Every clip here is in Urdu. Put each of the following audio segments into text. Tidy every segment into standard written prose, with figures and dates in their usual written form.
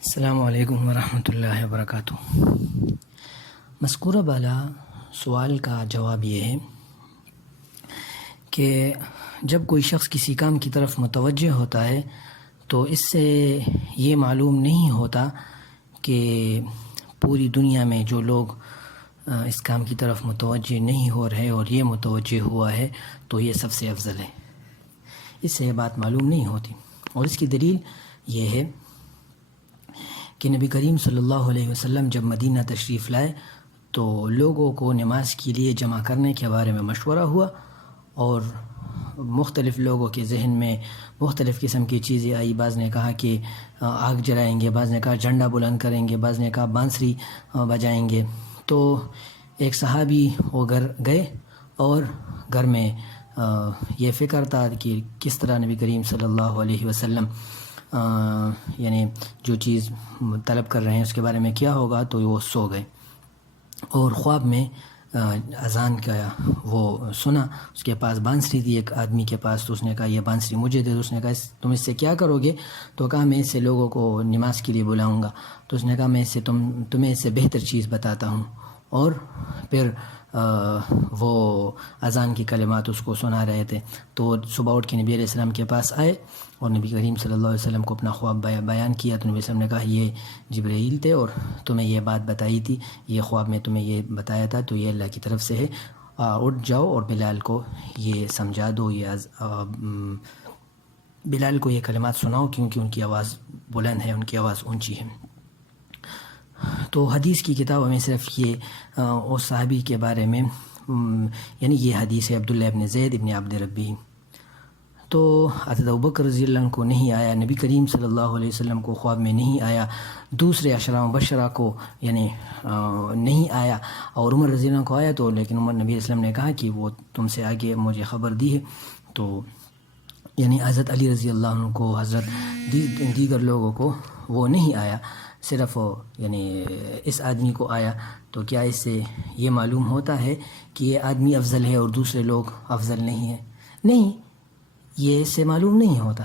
السلام علیکم ورحمۃ اللہ وبرکاتہ۔ مذکورہ بالا سوال کا جواب یہ ہے کہ جب کوئی شخص کسی کام کی طرف متوجہ ہوتا ہے تو اس سے یہ معلوم نہیں ہوتا کہ پوری دنیا میں جو لوگ اس کام کی طرف متوجہ نہیں ہو رہے اور یہ متوجہ ہوا ہے تو یہ سب سے افضل ہے، اس سے یہ بات معلوم نہیں ہوتی۔ اور اس کی دلیل یہ ہے کہ نبی کریم صلی اللہ علیہ وسلم جب مدینہ تشریف لائے تو لوگوں کو نماز کے لیے جمع کرنے کے بارے میں مشورہ ہوا، اور مختلف لوگوں کے ذہن میں مختلف قسم کی چیزیں آئی۔ بعض نے کہا کہ آگ جلائیں گے، بعض نے کہا جھنڈا بلند کریں گے، بعض نے کہا بانسری بجائیں گے۔ تو ایک صحابی وہ گھر گئے اور گھر میں یہ فکر تھا کہ کس طرح نبی کریم صلی اللہ علیہ وسلم یعنی جو چیز طلب کر رہے ہیں اس کے بارے میں کیا ہوگا، تو وہ سو گئے اور خواب میں اذان کا وہ سنا۔ اس کے پاس بانسری تھی ایک آدمی کے پاس، تو اس نے کہا یہ بانسری مجھے دے دو۔ اس نے کہا تم اس سے کیا کرو گے؟ تو کہا میں اس سے لوگوں کو نماز کے لیے بلاؤں گا۔ تو اس نے کہا میں اس سے تمہیں اس سے بہتر چیز بتاتا ہوں، اور پھر وہ اذان کی کلمات اس کو سنا رہے تھے۔ تو صبح اٹھ کے نبی علیہ السلام کے پاس آئے اور نبی کریم صلی اللہ علیہ وسلم کو اپنا خواب بیان کیا۔ تو نبی علیہ السلام نے کہا یہ جبرائیل تھے اور تمہیں یہ بات بتائی تھی، یہ خواب میں تمہیں یہ بتایا تھا، تو یہ اللہ کی طرف سے ہے، اٹھ جاؤ اور بلال کو یہ سمجھا دو، بلال کو یہ کلمات سناؤ، کیونکہ ان کی آواز بلند ہے، ان کی آواز اونچی ہے۔ تو حدیث کی کتابوں میں صرف یہ اس صحابی کے بارے میں یعنی یہ حدیث ہے عبداللہ ابن زید ابن عبد ربی۔ تو حضرت ابوبکر رضی اللہ عنہ کو نہیں آیا، نبی کریم صلی اللہ علیہ وسلم کو خواب میں نہیں آیا، دوسرے عشرہ مبشرہ کو یعنی نہیں آیا، اور عمر رضی اللہ عنہ کو آیا، تو لیکن عمر نبی علیہ السلام نے کہا کہ وہ تم سے آگے مجھے خبر دی ہے۔ تو یعنی حضرت علی رضی اللہ عنہ کو، حضرت دیگر لوگوں کو وہ نہیں آیا، صرف یعنی اس آدمی کو آیا۔ تو کیا اس سے یہ معلوم ہوتا ہے کہ یہ آدمی افضل ہے اور دوسرے لوگ افضل نہیں ہیں؟ نہیں، یہ اس سے معلوم نہیں ہوتا۔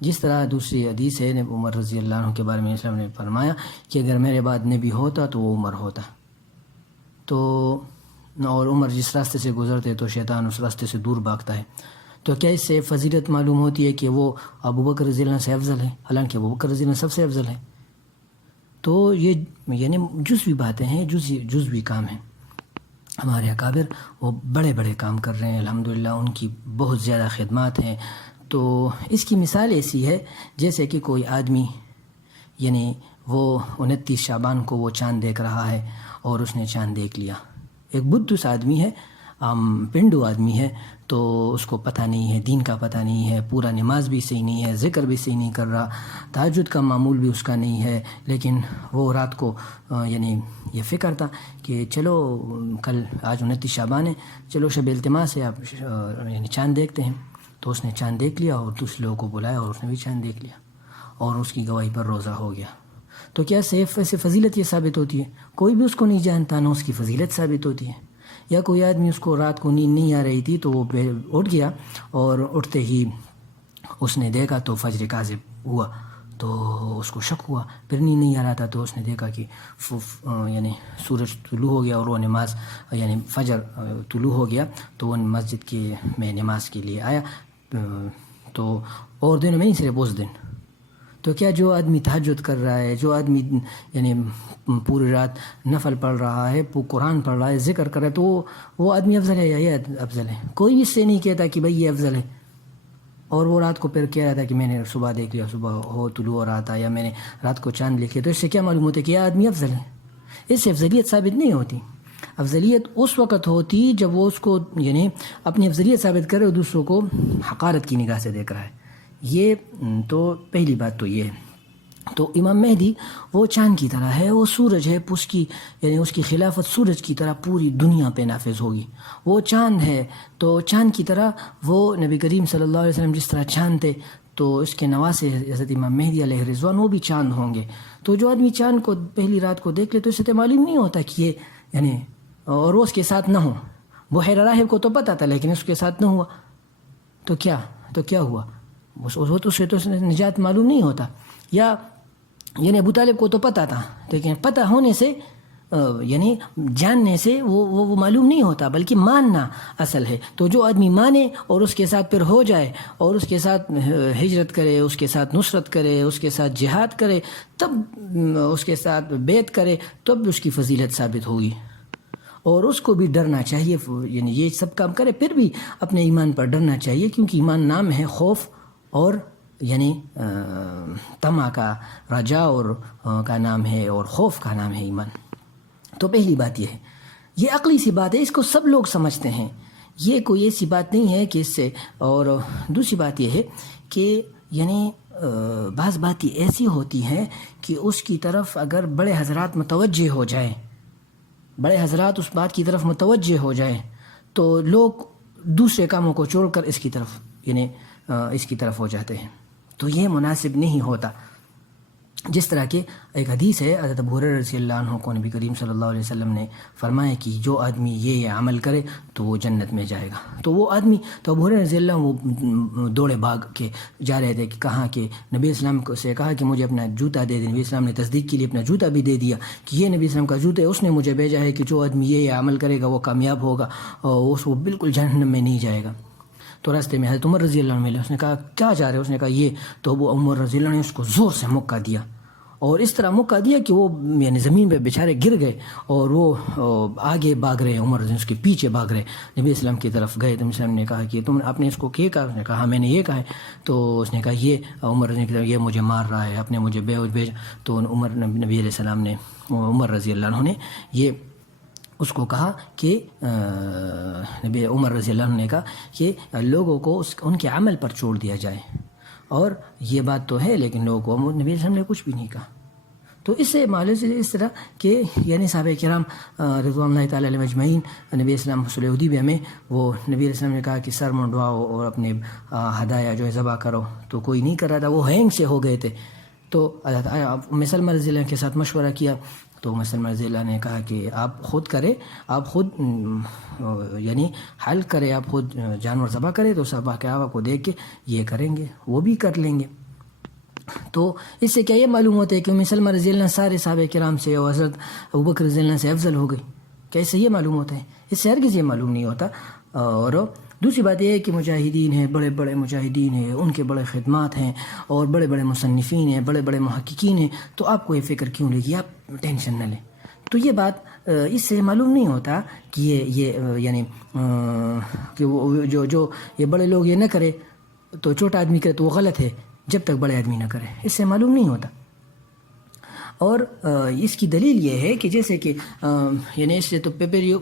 جس طرح دوسری حدیث ہے عمر رضی اللہ عنہ کے بارے میں اسلام نے فرمایا کہ اگر میرے بعد نبی ہوتا تو وہ عمر ہوتا، تو اور عمر جس راستے سے گزرتے تو شیطان اس راستے سے دور بھاگتا ہے۔ تو کیا اس سے فضیلت معلوم ہوتی ہے کہ وہ ابوبکر رضی اللہ عنہ سے افضل ہے، حالانکہ ابوبکر رضی اللہ عنہ سب سے افضل ہے؟ تو یہ یعنی جزوی باتیں ہیں، جزوی کام ہیں۔ ہمارے اکابر وہ بڑے بڑے کام کر رہے ہیں، الحمدللہ ان کی بہت زیادہ خدمات ہیں۔ تو اس کی مثال ایسی ہے جیسے کہ کوئی آدمی یعنی وہ 29 شعبان کو وہ چاند دیکھ رہا ہے اور اس نے چاند دیکھ لیا۔ ایک بدھس آدمی ہے، پنڈو آدمی ہے، تو اس کو پتہ نہیں ہے، دین کا پتہ نہیں ہے، پورا نماز بھی صحیح نہیں ہے، ذکر بھی صحیح نہیں کر رہا، تہجد کا معمول بھی اس کا نہیں ہے، لیکن وہ رات کو یعنی یہ فکر تھا کہ چلو کل آج 29 شعبان ہے، چلو شب التماس ہے، آپ یعنی چاند دیکھتے ہیں۔ تو اس نے چاند دیکھ لیا اور دوسرے لوگوں کو بلایا اور اس نے بھی چاند دیکھ لیا، اور اس کی گواہی پر روزہ ہو گیا۔ تو کیا صرف سے فضیلت یہ ثابت ہوتی ہے؟ کوئی بھی اس کو نہیں جانتا، نہ اس کی فضیلت ثابت ہوتی ہے۔ یا کوئی آدمی اس کو رات کو نیند نہیں آ رہی تھی تو وہ اٹھ گیا، اور اٹھتے ہی اس نے دیکھا تو فجر کاذب ہوا، تو اس کو شک ہوا، پھر نیند نہیں آ رہا تھا، تو اس نے دیکھا کہ یعنی سورج طلوع ہو گیا، اور وہ نماز یعنی فجر طلوع ہو گیا، تو وہ مسجد کے میں نماز کے لیے آیا۔ تو اور دنوں میں نہیں، صرف اس دن۔ تو کیا جو آدمی تہجد کر رہا ہے، جو آدمی یعنی پوری رات نفل پڑھ رہا ہے، قرآن پڑھ رہا ہے، ذکر کر رہا ہے، تو وہ آدمی افضل ہے یا یہ افضل ہے؟ کوئی بھی اس سے نہیں کہتا کہ بھائی یہ افضل ہے۔ اور وہ رات کو پھر کہہ رہا تھا کہ میں نے صبح دیکھ لیا، صبح طلوع ہو رہا تھا، یا میں نے رات کو چاند دیکھ لیا، تو اس سے کیا معلوم ہوتا ہے کہ یہ آدمی افضل ہے؟ اس سے افضلیت ثابت نہیں ہوتی۔ افضلیت اس وقت ہوتی جب وہ اس کو یعنی اپنی افضلیت ثابت کرے اور دوسروں کو حقارت کی نگاہ سے دیکھ رہا ہے۔ یہ تو پہلی بات تو یہ ہے۔ تو امام مہدی وہ چاند کی طرح ہے، وہ سورج ہے، اس کی یعنی اس کی خلافت سورج کی طرح پوری دنیا پہ نافذ ہوگی۔ وہ چاند ہے، تو چاند کی طرح وہ نبی کریم صلی اللہ علیہ وسلم جس طرح چاند تھے، تو اس کے نواسے حضرت امام مہدی علیہ رضوان وہ بھی چاند ہوں گے۔ تو جو آدمی چاند کو پہلی رات کو دیکھ لے تو اسے معلوم نہیں ہوتا کہ یہ یعنی اور وہ اس کے ساتھ نہ ہو۔ بحیرہ راہب کو تو پتہ تھا لیکن اس کے ساتھ نہ ہوا، تو کیا ہوا؟ وہ تو اسے تو نجات معلوم نہیں ہوتا۔ یا یعنی ابو طالب کو تو پتہ تھا، لیکن پتہ ہونے سے یعنی جاننے سے وہ معلوم نہیں ہوتا، بلکہ ماننا اصل ہے۔ تو جو آدمی مانے اور اس کے ساتھ پھر ہو جائے اور اس کے ساتھ ہجرت کرے، اس کے ساتھ نصرت کرے، اس کے ساتھ جہاد کرے، تب اس کے ساتھ بیعت کرے، تب اس کی فضیلت ثابت ہوگی۔ اور اس کو بھی ڈرنا چاہیے، یعنی یہ سب کام کرے پھر بھی اپنے ایمان پر ڈرنا چاہیے، کیونکہ ایمان نام ہے خوف اور یعنی طمع کا، رجا اور کا نام ہے، اور خوف کا نام ہے ایمان۔ تو پہلی بات یہ ہے، یہ عقلی سی بات ہے، اس کو سب لوگ سمجھتے ہیں، یہ کوئی ایسی بات نہیں ہے کہ اس سے۔ اور دوسری بات یہ ہے کہ یعنی بعض باتیں ایسی ہوتی ہیں کہ اس کی طرف اگر بڑے حضرات متوجہ ہو جائیں، بڑے حضرات اس بات کی طرف متوجہ ہو جائیں، تو لوگ دوسرے کاموں کو چھوڑ کر اس کی طرف یعنی اس کی طرف ہو جاتے ہیں، تو یہ مناسب نہیں ہوتا۔ جس طرح کہ ایک حدیث ہے، حضرت ابو ہریرہ رضی اللہ عنہ کو نبی کریم صلی اللہ علیہ وسلم نے فرمایا کہ جو آدمی یہ عمل کرے تو وہ جنت میں جائے گا۔ تو وہ آدمی، تو ابو ہریرہ رضی اللہ عنہ وہ دوڑے بھاگ کے جا رہے تھے کہ کہاں کہ نبی اسلام کو سے کہا کہ مجھے اپنا جوتا دے دیں۔ نبی اسلام نے تصدیق کے لیے اپنا جوتا بھی دے دیا کہ یہ نبی اسلام کا جوتا ہے، اس نے مجھے بھیجا ہے کہ جو آدمی یہ عمل کرے گا وہ کامیاب ہوگا اور وہ بالکل جہنم میں نہیں جائے گا۔ تو راستے میں حضرت عمر رضی اللہ عنہ ملے، اس نے کہا کیا جا رہے ہو؟ اس نے کہا یہ۔ تو ابو عمر رضی اللہ عنہ نے اس کو زور سے مکہ دیا، اور اس طرح موقع دیا کہ وہ یعنی زمین پہ بیچارے گر گئے، اور وہ آگے بھاگ رہے، عمر اس کے پیچھے بھاگ رہے، نبی اسلام کی طرف گئے۔ تو اسلام نے کہا کہ آپ نے اس کو کیا کہا؟ اس نے کہا ہاں میں نے یہ کہا ہے۔ تو اس نے کہا یہ عمر رضی اللہ عنہ یہ مجھے مار رہا ہے، آپ نے مجھے بھیجا۔ تو نبی علیہ السلام نے، عمر رضی اللہ عنہ نے یہ اس کو کہا کہ نبی عمر رضی اللہ عنہ نے کہا کہ لوگوں کو ان کے عمل پر چھوڑ دیا جائے، اور یہ بات تو ہے لیکن لوگوں کو نبی علیہ السلام نے کچھ بھی نہیں کہا۔ تو اس سے معلوم سے اس طرح کہ یعنی صحابہ کرام رضوان اللہ تعالیٰ علیہ اجمعین، نبی اسلام صلح حدیبیہ میں وہ نبی علیہ السلام نے کہا کہ سر منڈواؤ اور اپنے ہدایہ جو ہے ذبح کرو، تو کوئی نہیں کر رہا تھا، وہ ہینگ سے ہو گئے تھے۔ تو ام سلمہ رضی اللہ کے ساتھ مشورہ کیا، تو ام سلمہ رضی اللہ نے کہا کہ آپ خود کرے، آپ خود یعنی حل کرے، آپ خود جانور ذبح کرے، تو صحابہ کرام کو دیکھ کے یہ کریں گے، وہ بھی کر لیں گے۔ تو اس سے کیا یہ معلوم ہوتا ہے کہ ام سلمہ رضی اللہ سارے صحابہ کرام سے اور حضرت ابوبکر رضی اللہ سے افضل ہو گئی؟ کیا اس سے یہ معلوم ہوتا ہے؟ اس سے ہرگز یہ معلوم نہیں ہوتا۔ اور دوسری بات یہ ہے کہ مجاہدین ہیں، بڑے بڑے مجاہدین ہیں، ان کے بڑے خدمات ہیں، اور بڑے بڑے مصنفین ہیں، بڑے بڑے محققین ہیں، تو آپ کو یہ فکر کیوں لگی؟ آپ ٹینشن نہ لیں۔ تو یہ بات اس سے معلوم نہیں ہوتا کہ یہ یعنی کہ وہ جو یہ بڑے لوگ یہ نہ کرے تو چھوٹا آدمی کرے تو وہ غلط ہے، جب تک بڑے آدمی نہ کرے، اس سے معلوم نہیں ہوتا۔ اور اس کی دلیل یہ ہے کہ جیسے کہ یعنی اس سے تو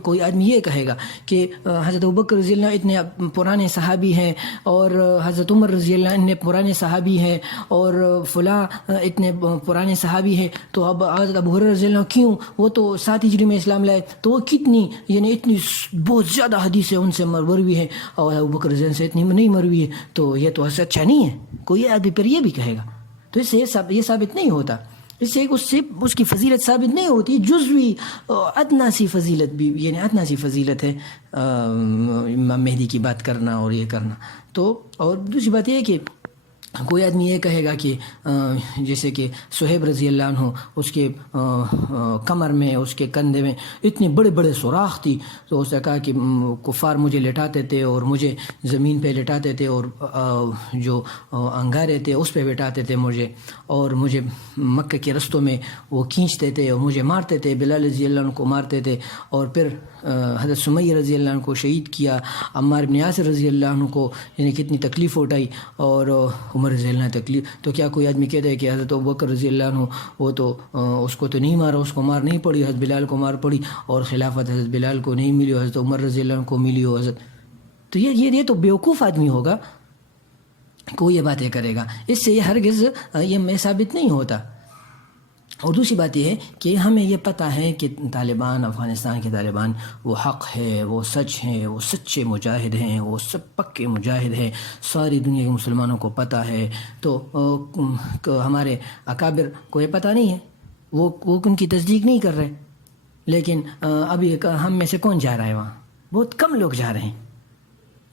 کوئی آدمی یہ کہے گا کہ حضرت ابوبکر رضی اللہ اتنے پرانے صحابی ہیں، اور حضرت عمر رضی اللہ اتنے پرانے صحابی ہیں، اور فلاں اتنے پرانے صحابی ہیں، تو اب حضرت ابو ہریرہ رضی اللہ کیوں؟ وہ تو 7 ہجری میں اسلام لائے، تو وہ کتنی یعنی اتنی بہت زیادہ حدیثیں ان سے مروی ہیں، اور ابوبکر رضی اللہ سے اتنی نہیں مروی ہے، تو یہ تو اچھا نہیں ہے۔ کوئی آدمی پھر یہ بھی کہے گا، تو اس سے یہ ثابت نہیں ہوتا، اس سے اس کی فضیلت ثابت نہیں ہوتی، جزوی ادنا سی فضیلت بھی، یعنی ادنا سی فضیلت ہے امام مہدی کی بات کرنا اور یہ کرنا۔ تو اور دوسری بات یہ ہے کہ کوئی آدمی یہ کہے گا کہ جیسے کہ صہیب رضی اللہ عنہ، اس کے کمر میں، اس کے کندھے میں اتنے بڑے بڑے سوراخ تھی، تو اس نے کہا کہ کفار مجھے لٹاتے تھے اور مجھے زمین پہ لٹاتے تھے، اور جو انگارے تھے اس پہ بٹھاتے تھے مجھے، اور مجھے مکہ کے رستوں میں وہ کھینچتے تھے اور مجھے مارتے تھے، بلال رضی اللہ عنہ کو مارتے تھے، اور پھر حضرت سمیہ رضی اللہ عنہ کو شہید کیا، عمار بن یاسر رضی اللہ عنہ کو یعنی کتنی تکلیف اٹھائی، اور عمر رضی اللہ عنہ تکلیف۔ تو کیا کوئی آدمی کہتا ہے کہ حضرت ابوبکر رضی اللہ عنہ وہ تو اس کو تو نہیں مارا، اس کو مار نہیں پڑی، حضرت بلال کو مار پڑی، اور خلافت حضرت بلال کو نہیں ملی، حضرت عمر رضی اللہ عنہ کو ملی ہو حضرت؟ تو یہ تو بیوقوف آدمی ہوگا، کوئی یہ باتیں کرے گا، اس سے یہ ہرگز یہ میں ثابت نہیں ہوتا۔ اور دوسری بات یہ ہے کہ ہمیں یہ پتہ ہے کہ طالبان، افغانستان کے طالبان وہ حق ہے، وہ سچ ہیں، وہ سچے مجاہد ہیں، وہ سب پکے مجاہد ہیں، ساری دنیا کے مسلمانوں کو پتہ ہے۔ تو ہمارے اکابر کو یہ پتہ نہیں ہے، وہ ان کی تصدیق نہیں کر رہے، لیکن ابھی ہم میں سے کون جا رہا ہے وہاں؟ بہت کم لوگ جا رہے ہیں۔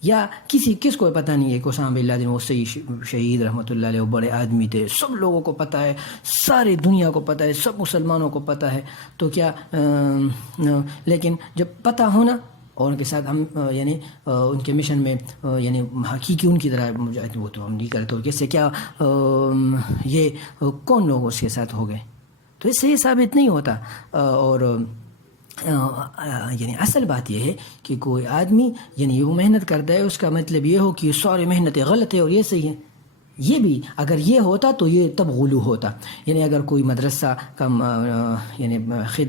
یا کس کو پتہ نہیں ہے کہ اسامہ بن لادن وہ شہید رحمۃ اللہ علیہ وہ بڑے آدمی تھے، سب لوگوں کو پتہ ہے، سارے دنیا کو پتہ ہے، سب مسلمانوں کو پتہ ہے، تو کیا لیکن جب پتہ ہونا اور ان کے ساتھ ہم یعنی ان کے مشن میں یعنی حقیقی ان کی طرح مجاہد وہ تو ہم نہیں کرتے، تو کیسے کیا یہ کون لوگ اس کے ساتھ ہو گئے؟ تو اس سے یہ ثابت نہیں ہوتا. اور یعنی اصل بات یہ ہے کہ کوئی آدمی یعنی وہ محنت کرتا ہے، اس کا مطلب یہ ہو کہ ساری محنتیں غلط ہے اور یہ صحیح ہے. یہ بھی اگر یہ ہوتا تو یہ تب غلو ہوتا. یعنی اگر کوئی مدرسہ کا یعنی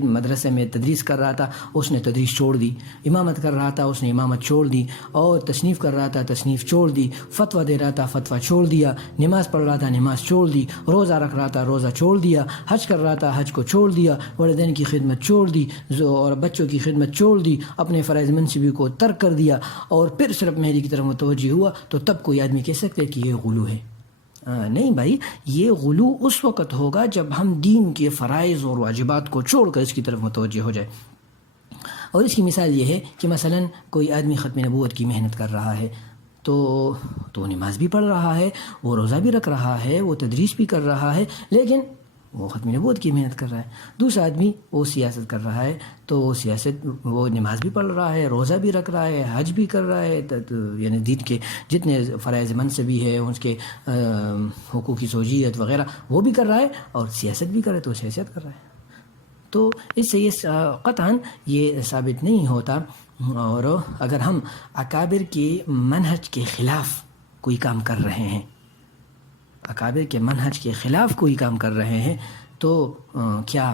مدرسے میں تدریس کر رہا تھا، اس نے تدریس چھوڑ دی، امامت کر رہا تھا، اس نے امامت چھوڑ دی، اور تصنیف کر رہا تھا، تصنیف چھوڑ دی، فتویٰ دے رہا تھا، فتویٰ چھوڑ دیا، نماز پڑھ رہا تھا، نماز چھوڑ دی، روزہ رکھ رہا تھا، روزہ چھوڑ دیا، حج کر رہا تھا، حج کو چھوڑ دیا، والدین کی خدمت چھوڑ دی اور بچوں کی خدمت چھوڑ دی، اپنے فرائض منصبی کو ترک کر دیا، اور پھر صرف مہدی کی طرف متوجہ ہوا، تو تب کوئی آدمی کہہ سکتے کہ یہ غلو ہے؟ نہیں بھائی، یہ غلو اس وقت ہوگا جب ہم دین کے فرائض اور واجبات کو چھوڑ کر اس کی طرف متوجہ ہو جائے. اور اس کی مثال یہ ہے کہ مثلا کوئی آدمی ختم نبوت کی محنت کر رہا ہے، تو نماز بھی پڑھ رہا ہے، وہ روزہ بھی رکھ رہا ہے، وہ تدریس بھی کر رہا ہے، لیکن وہ ختم نبوت کی محنت کر رہا ہے. دوسرا آدمی وہ سیاست کر رہا ہے، تو وہ نماز بھی پڑھ رہا ہے، روزہ بھی رکھ رہا ہے، حج بھی کر رہا ہے، یعنی دین کے جتنے فرائض منصبی ہے، اس کے حقوقی زوجیت وغیرہ وہ بھی کر رہا ہے، اور سیاست بھی کر رہا ہے، تو سیاست کر رہا ہے. تو اس سے یہ قطعاً یہ ثابت نہیں ہوتا. اور اگر ہم اکابر کے منہج کے خلاف کوئی کام کر رہے ہیں، اکابر کے منہج کے خلاف کوئی کام کر رہے ہیں، تو کیا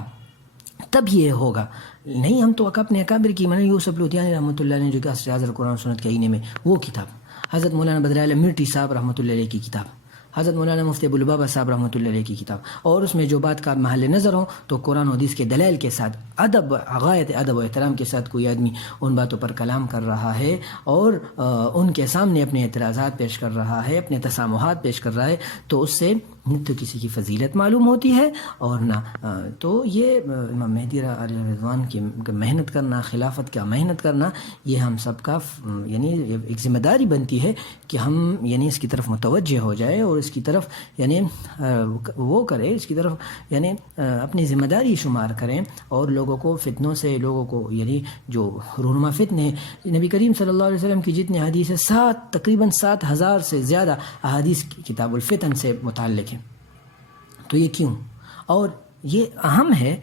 تب یہ ہوگا؟ نہیں، ہم تو اپنے اکابر کی مولانا یوسف لدھیانی رحمۃ اللہ علیہ جو کہ اصل حاضر قرآن سنت کے آئینے میں وہ کتاب، حضرت مولانا بدر عالم مرٹی صاحب رحمۃ اللہ علیہ کی کتاب، حضرت مولانا مفتی ابوالبابا صاحب رحمۃ اللہ علیہ کی کتاب، اور اس میں جو بات کا محل نظر ہو تو قرآن و حدیث کے دلائل کے ساتھ ادب، غایت ادب و احترام کے ساتھ کوئی آدمی ان باتوں پر کلام کر رہا ہے اور ان کے سامنے اپنے اعتراضات پیش کر رہا ہے، اپنے تسامحات پیش کر رہا ہے، تو اس سے نہ تو کسی کی فضیلت معلوم ہوتی ہے، اور نہ تو یہ امام مہدی علیہ رضوان کی محنت کرنا، خلافت کا محنت کرنا، یہ ہم سب کا یعنی ایک ذمہ داری بنتی ہے کہ ہم یعنی اس کی طرف متوجہ ہو جائے اور اس کی طرف یعنی وہ کرے، اس کی طرف یعنی اپنی ذمہ داری شمار کریں، اور لوگوں کو فتنوں سے، لوگوں کو یعنی جو رونما فتنے، نبی کریم صلی اللہ علیہ وسلم کی جتنے حدیث ہے تقریباً 7,000 سے زیادہ احادیث کتاب الفتن سے متعلق ہیں. تو یہ کیوں؟ اور یہ اہم ہے،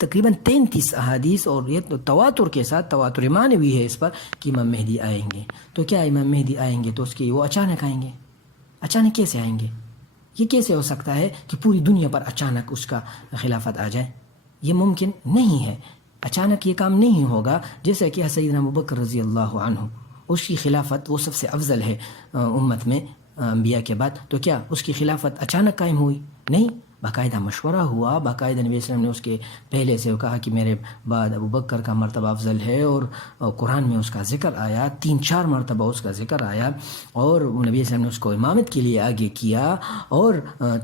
تقریباً 33 احادیث، اور یہ تواتر کے ساتھ، تواتر معنوی ہے اس پر کہ امام مہدی آئیں گے. تو کیا امام مہدی آئیں گے تو اس کی وہ اچانک آئیں گے؟ اچانک کیسے آئیں گے؟ یہ کیسے ہو سکتا ہے کہ پوری دنیا پر اچانک اس کا خلافت آ جائے؟ یہ ممکن نہیں ہے، اچانک یہ کام نہیں ہوگا. جیسے کہ سیدنا ابوبکر رضی اللہ عنہ، اس کی خلافت وہ سب سے افضل ہے امت میں انبیاء کے بعد، تو کیا اس کی خلافت اچانک قائم ہوئی؟ نہیں، باقاعدہ مشورہ ہوا، باقاعدہ نبی صلی اللہ علیہ وسلم نے اس کے پہلے سے کہا کہ میرے بعد ابوبکر کا مرتبہ افضل ہے، اور قرآن میں اس کا ذکر آیا، 3-4 مرتبہ اس کا ذکر آیا، اور نبی صلی اللہ علیہ وسلم نے اس کو امامت کے لیے آگے کیا. اور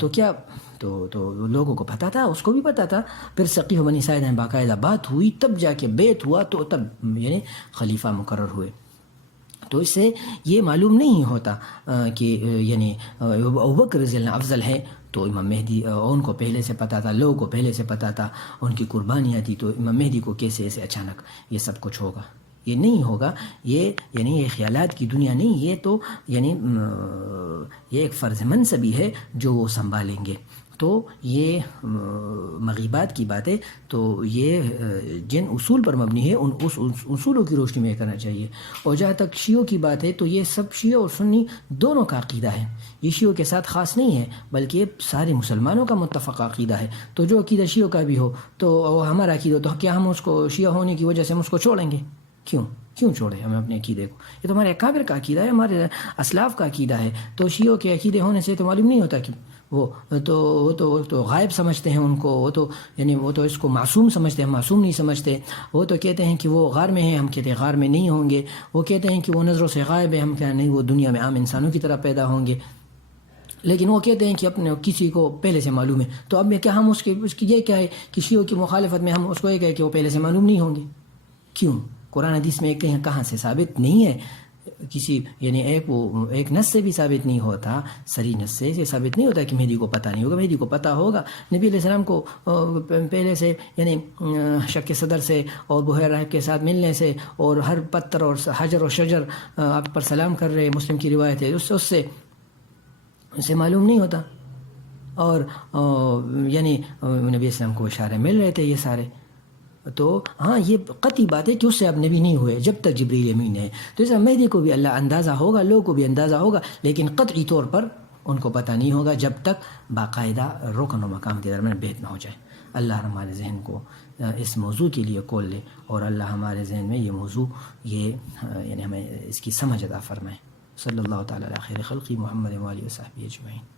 تو کیا تو لوگوں کو پتہ تھا، اس کو بھی پتہ تھا. پھر ثقیف بنی ساعدہ میں باقاعدہ بات ہوئی، تب جا کے بیعت ہوا، تو تب یعنی خلیفہ مقرر ہوئے. تو اس سے یہ معلوم نہیں ہوتا کہ یعنی ابوبکر رضی اللہ عنہ افضل ہے، تو امام مہدی ان کو پہلے سے پتہ تھا، لوگوں کو پہلے سے پتہ تھا، ان کی قربانیاں تھیں، تو امام مہدی کو کیسے ایسے اچانک یہ سب کچھ ہوگا؟ یہ نہیں ہوگا. یہ یعنی یہ خیالات کی دنیا نہیں، یہ تو یعنی یہ ایک فرض منصبی ہے جو وہ سنبھالیں گے. تو یہ مغیبات کی باتیں تو یہ جن اصول پر مبنی ہے، اس اصولوں کی روشنی میں کرنا چاہیے. اور جہاں تک شیعوں کی بات ہے، تو یہ سب شیعہ اور سنی دونوں کا عقیدہ ہے. یہ شیعوں کے ساتھ خاص نہیں ہے، بلکہ یہ سارے مسلمانوں کا متفق عقیدہ ہے. تو جو عقیدہ شیعوں کا بھی ہو تو ہمارا عقیدہ، تو کیا ہم اس کو شیعہ ہونے کی وجہ سے ہم اس کو چھوڑیں گے؟ کیوں چھوڑے ہمیں اپنے عقیدے کو؟ یہ تو ہمارے اکابر کا عقیدہ ہے، ہمارے اسلاف کا عقیدہ ہے. تو شیعوں کے عقیدے ہونے سے تو معلوم نہیں ہوتا کہ وہ تو غائب سمجھتے ہیں ان کو، وہ تو یعنی وہ تو اس کو معصوم سمجھتے ہیں، معصوم نہیں سمجھتے. وہ تو کہتے ہیں کہ وہ غار میں ہیں، ہم کہتے ہیں غار میں نہیں ہوں گے. وہ کہتے ہیں کہ وہ نظروں سے غائب ہے، ہم کہتے ہیں نہیں، وہ دنیا میں عام انسانوں کی طرح پیدا ہوں گے. لیکن وہ کہتے ہیں کہ اپنے کسی کو پہلے سے معلوم ہے. تو اب میں کیا ہم اس کی یہ کیا ہے کہ شیعوں کی مخالفت میں ہم اس کو یہ کہیں کہ وہ پہلے سے معلوم نہیں ہوں گے؟ کیوں؟ قرآن حدیث میں کہیں کہاں سے ثابت نہیں ہے. کسی یعنی ایک نص سے بھی ثابت نہیں ہوتا، صریح نص سے ثابت نہیں ہوتا کہ مہدی کو پتہ نہیں ہوگا. مہدی کو پتہ ہوگا. نبی علیہ السلام کو پہلے سے یعنی شق صدر سے اور بحیر راہب کے ساتھ ملنے سے اور ہر پتھر اور حجر و شجر آپ پر سلام کر رہے، مسلم کی روایت ہے، اس سے معلوم نہیں ہوتا. اور یعنی نبی علیہ السلام کو اشارے مل رہے تھے یہ سارے. تو ہاں یہ قطعی بات ہے کہ اس سے آپ نبی نہیں ہوئے جب تک جبریل امین ہے. تو اس مہدی کو بھی اللہ اندازہ ہوگا، لوگوں کو بھی اندازہ ہوگا، لیکن قطعی طور پر ان کو پتہ نہیں ہوگا جب تک باقاعدہ رکن و مقام کے درمیان بھید نہ ہو جائے. اللہ ہمارے ذہن کو اس موضوع کے لیے کھول لے، اور اللہ ہمارے ذہن میں یہ موضوع یعنی ہمیں اس کی سمجھ عطا فرمائے. صلی اللہ تعالیٰ علی خیر خلقی محمد و آلہ و صحبہ اجمعین.